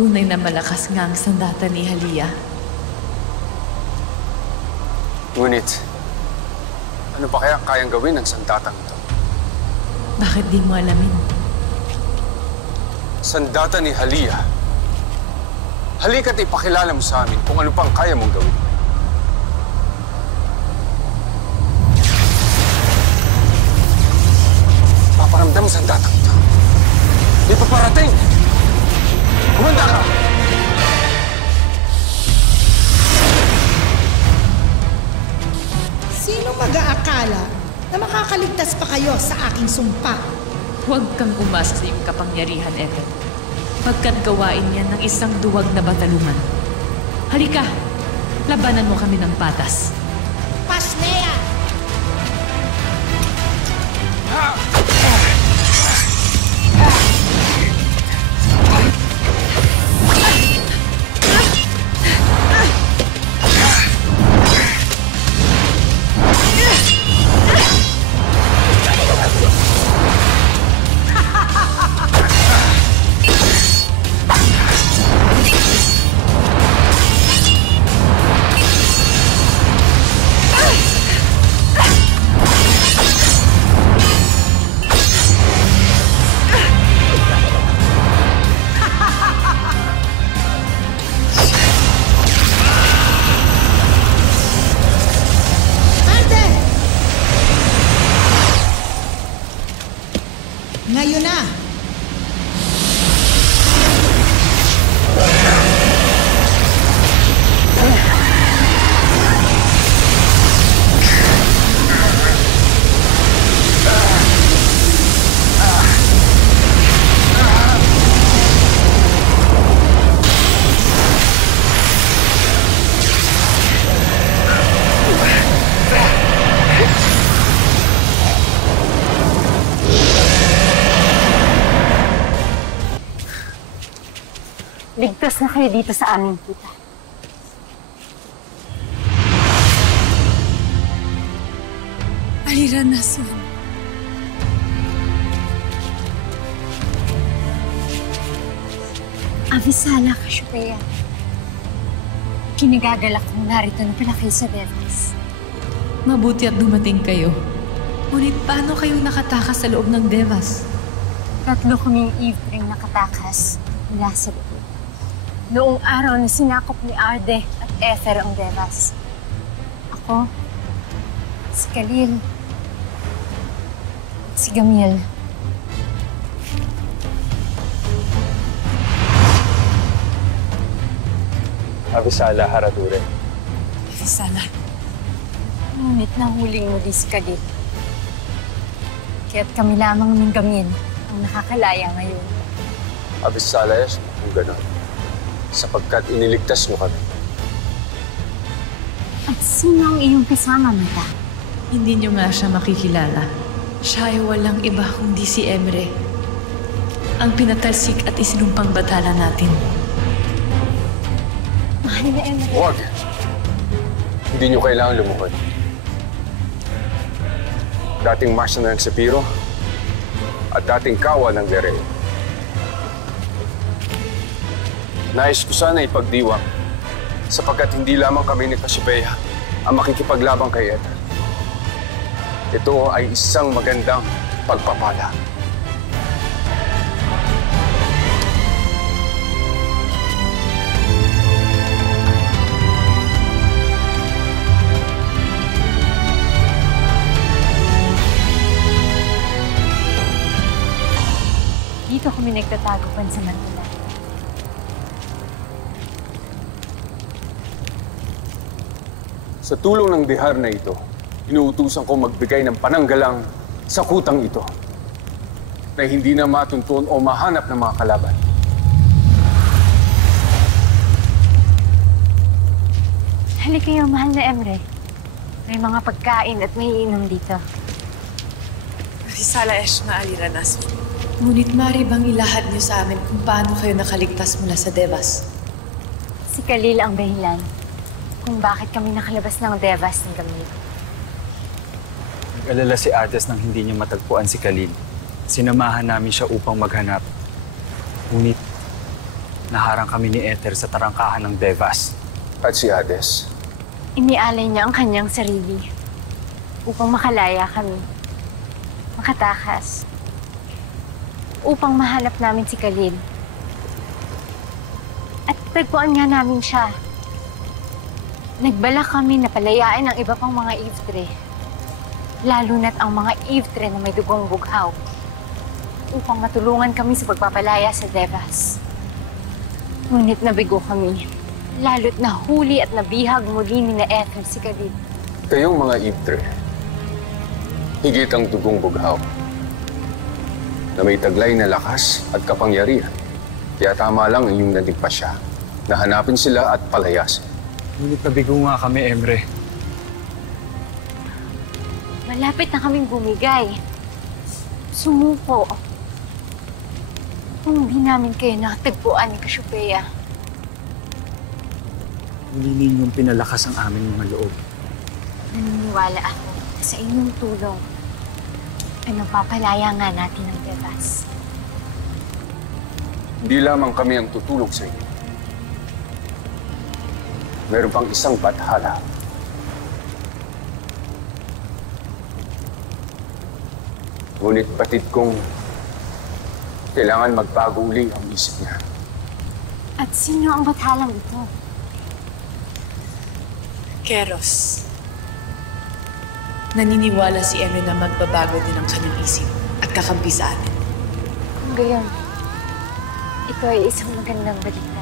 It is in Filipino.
Tunay na malakas nga ang sandata ni Halia. Ngunit, ano pa kaya kayang gawin ng sandatang ito? Bakit di mo alamin? Sandata ni Halia. Halika't ipakilala mo sa amin kung ano pang kaya mong gawin. Paparamdam sa sandatang ito. Di pa parating! Kumanda ka! Sino mag-aakala na makakaligtas pa kayo sa aking sumpa? Huwag kang umasa sa iyong kapangyarihan, Ethel. Pagkat gawain yan ng isang duwag na batalungan. Halika, labanan mo kami ng patas. Pasnea! Ngayon na! Ligtas na kayo dito sa aming kita. Aliranasan. Avisala, Cassiopeia. Kinagagalak kong narito na pala kayo sa Devas. Mabuti at dumating kayo. Ngunit paano kayo nakatakas sa loob ng Devas? Tatlo kaming evening nakatakas mula sa loob. Noong araw na sinakop ni Arde at Ether ang Devas. Ako, si Khalil, at si Gamil. Avisala, Haradure. Avisala. Ngunit nahuling muli si Khalil. Kaya't kami lamang ng Gamil ang nakakalaya ngayon. Avisala, kung gano'n. Sapagkat iniligtas mo kami. At sino ang iyong kasama, Mata? Hindi niyo nga siya makikilala. Siya ay walang iba kundi si Emre. Ang pinatalsik at isinumpang batala natin. Mahal na Emre. Huwag! Hindi niyo kailangan lumuhod. Dating Marshal ng Sepiro at dating Kawal ng Guerrero. Nais ko sana ipagdiwang sapagkat hindi lamang kami ni Cassiopeia ang makikipaglabang kay Ethel. Ito ay isang magandang pagpapala. Dito kami nagtatago pansamantala. Sa tulong ng bihar na ito, inuutusan ko magbigay ng pananggalang sa kutang ito na hindi na matuntun o mahanap ng mga kalaban. Halika kayo, mahal na Emre. May mga pagkain at may iinom dito. Avisala Eshma Aliranas. Ngunit mari bang ilahad niyo sa amin kung paano kayo nakaligtas mula sa Devas? Si Khalil ang dahilan kung bakit kami nakalabas ng Devas ng Gamil. Nag-alala si Ades nang hindi niya matagpuan si Khalil. Sinamahan namin siya upang maghanap. Ngunit naharang kami ni Ether sa tarangkahan ng Devas. At si Hades. Inialay niya ang kanyang sarili upang makalaya kami, makatakas, upang mahanap namin si Khalid. At tagpuan nga namin siya. Nagbalak kami na palayain ang iba pang mga Ivtre, lalo na't ang mga Ivtre na may dugong bughaw, upang matulungan kami sa pagpapalaya sa Devas. Ngunit nabigo kami, lalo't nahuli at nabihag muli ni na Ether si Khalid. Kayong mga Ivtre, higit ang dugong bughaw na may taglay na lakas at kapangyarihan. Kaya tama lang ang iyong nadigpa siya na hanapin sila at palayasin. Ngunit nabigo nga kami, Emre. Malapit na kaming bumigay. Sumuko. Kung hindi namin kayo nakatagpuan ni Cassiopeia. Hindi ninyong pinalakas ang aming mga loob. Naniniwala ako na sa inyong tulong ay mapapalaya nga natin ang Devas. Hindi lamang kami ang tutulong sa inyo. Meron pang isang bathala. Ngunit patid kong kailangan magbago uli ang isip niya. At sino ang bathalang ito? Keros. Naniniwala si Emre na magbabago din ang kanyang isip at kakampi sa atin. Kung gayon, ito ay isang magandang balita.